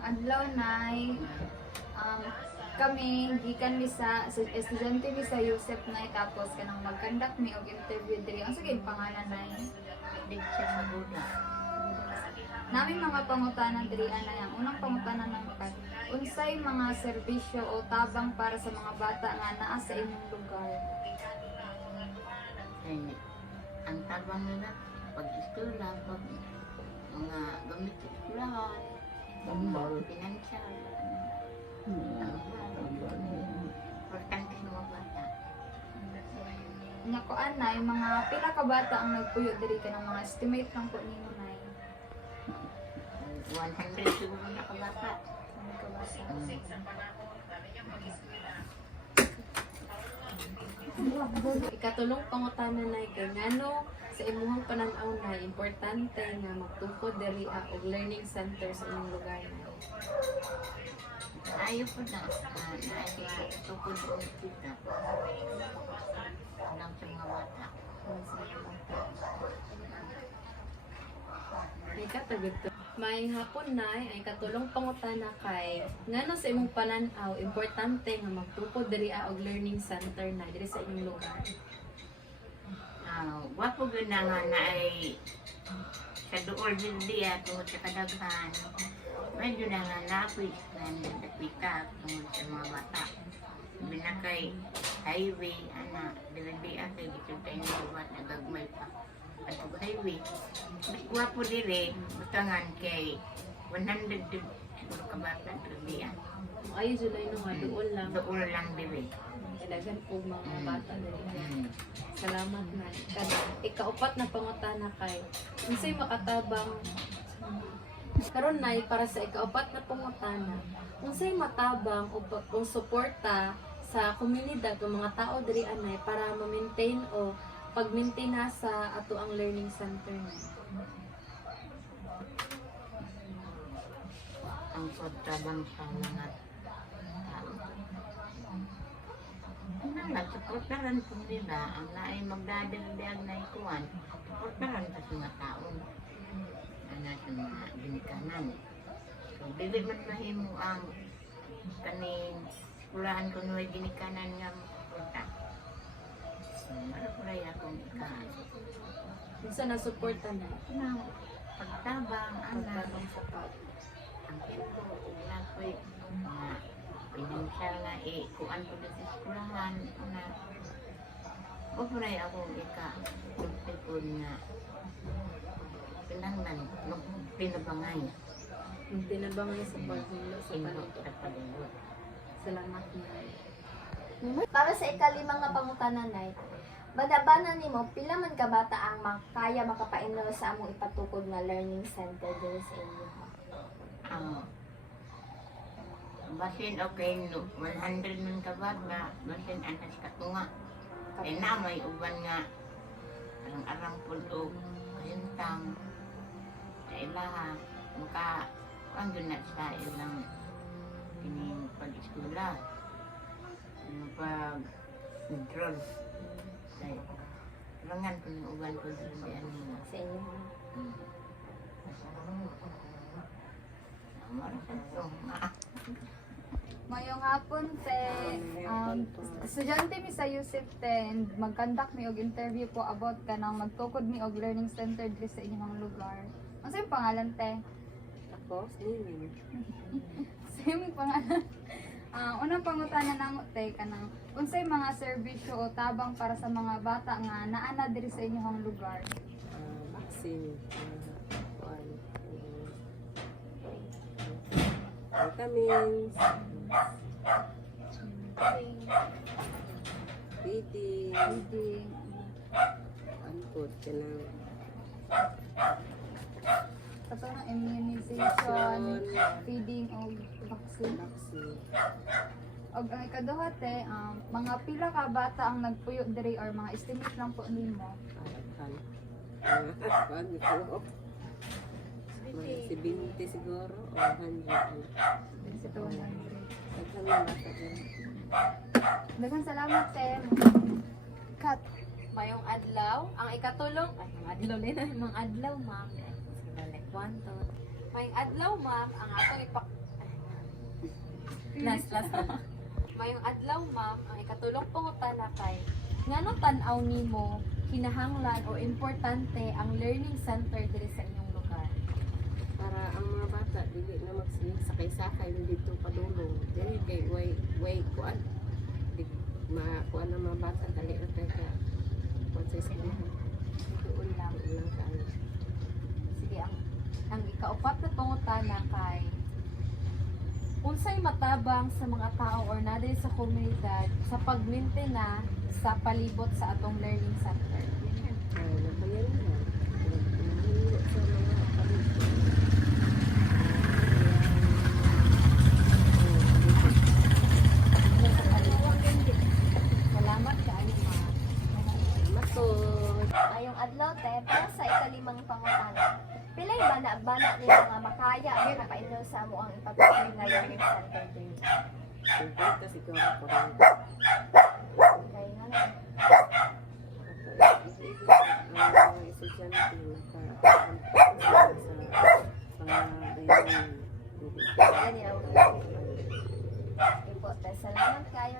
Mayong adlaw nay kami gikan mi sa estudyante mi sa Yusef nay tapos kanang mag-conduct mi og interview diri. Ang sige pangalan nay. Diksya Maguda. Naming mga pangutanan diri ana yang unang pangutanan ng kat. Unsay mga serbisyo o tabang para sa mga bata nga naa sa imong lugar? Ay, ang tabang nila, pag-iskola, pag mga gamit sa eskulahan, pinansyal, importante sa mga bata. Nya ko anay mga pila ka bata ang nagpuyo diri kanang mga estimate lang po nimo nay. 100 siguro na kabata. Ano ka ba sa Ikatulong pangutana na ngano sa imuhang pananaw na importante nga magtukod diri og learning center sa inyong lugar na. Ayaw po na, tukod po kita. Alam sa mga bata. Ay katagod to. May hapon na ay katulong pangutana kay ngano sa imong pananaw importante nga magtukod diri og learning center na diri sa inyong lugar. Wapo gina nga na ay sa dool din diya tungkol sa kadaghan. Medyo na nga napis na nagpika tungkol sa mga bata. Binakay highway, dili diya kay dito tayo nabuhat na gagmay pa. At highway. Mas wapo dili, butangan kay 100 siguro kabata diya. Ay July no nga duol lang. Dool lang dili. Daghan po mga bata diri. Salamat na. Ikaupat na pangutana kay unsay makatabang karon nay para sa ikaupat na pangutana. Unsay matabang o suporta sa komunidad o mga tao diri anay para ma-maintain o pag-maintain na sa ato ang learning center na. Ang pagtabang sa mga tao. Nagsuportaran po nila ang naay magdadagdag na ikuan. Suportaran pa sa mga tao. Sa mga binikanan. So, dili man mahimo ang kaning skulahan kung may ginikanan nga suporta. So, marapulay akong Unsa na suporta na? pagtabang, Pagtabang sa pag. ang tempo, nakoy mga pinansyal nga kuan ko sa eskulahan na mapuray akong pagtipon nga pinanglan pinabangay Yung tinabangay sa paghulo sa indot palito. sa palibot. Salamat na. Para sa ikalimang nga pangutanan nay, banabanan nimo pila man ka bata ang kaya makapaenroll sa among ipatukod nga learning center diri sa inyo? Basin okay no 100 man ka bata basin anas katunga kay na may uban nga arang pulo kahintang sa ilaha maka ang na sa ilang kining pag-eskwela yung pag-control say rangan ko ng uban ko sa ano Sa inyo. Mayong hapon te, estudyante mi sa Yusef te, and mag-conduct mi og interview po about kanang magtukod mi og learning center diri sa inyong lugar. Ano yung pangalan te? Ako, swimming. Same pangalan. Unang pangutana namo te kanang unsay mga serbisyo o tabang para sa mga bata nga naa na diri sa inyong lugar? Vaccine. Vitamins. Feeding. Feeding. Ampot ka na. Katong immunization, feeding o vaccine. Vaccine. Og ang ikaduha te, mga pila ka bata ang nagpuyo diri or mga estimate lang po nimo? Parakan. Kuan ko. Mga 70 siguro o 100. Sa 200. Daghang mga bata dyan. Daghang salamat te. Cut. Mayong adlaw, ang ikatulong, ay, ang adlaw na yun, mga adlaw, ma'am. Sige, like one, two. Mayong adlaw, ma'am, ang atong Last. Mayong adlaw ma'am, ang ikatulong pangutana kay nganong tan-aw nimo kinahanglan o importante ang learning center diri sa inyong lugar? Para ang mga bata dili na magsakay-sakay dito padulong dili kay way kuan di makuan ang mga bata dali ra kay ka kuan sa eskwelahan Doon lang. lang kayo. Sige, ang ikaupat na pangutana kay unsay matabang sa mga tao or naday sa komunidad sa pagmintena sa palibot sa atong learning center? Ay napayan na nahilo sa mga palito. Salamat kaayo ma'am. Matod. Ayong adlaw te, para sa ikalimang pangutana. Pilay bana ni mga makaya ang makapainol sa amo ang ipatuloy nga learning center din. Siyempre siguro ko rin. Kaya nga lang. Ang mga estudyante maka sa pang-learning. Yan yun. Okay po, te. Salamat kayo.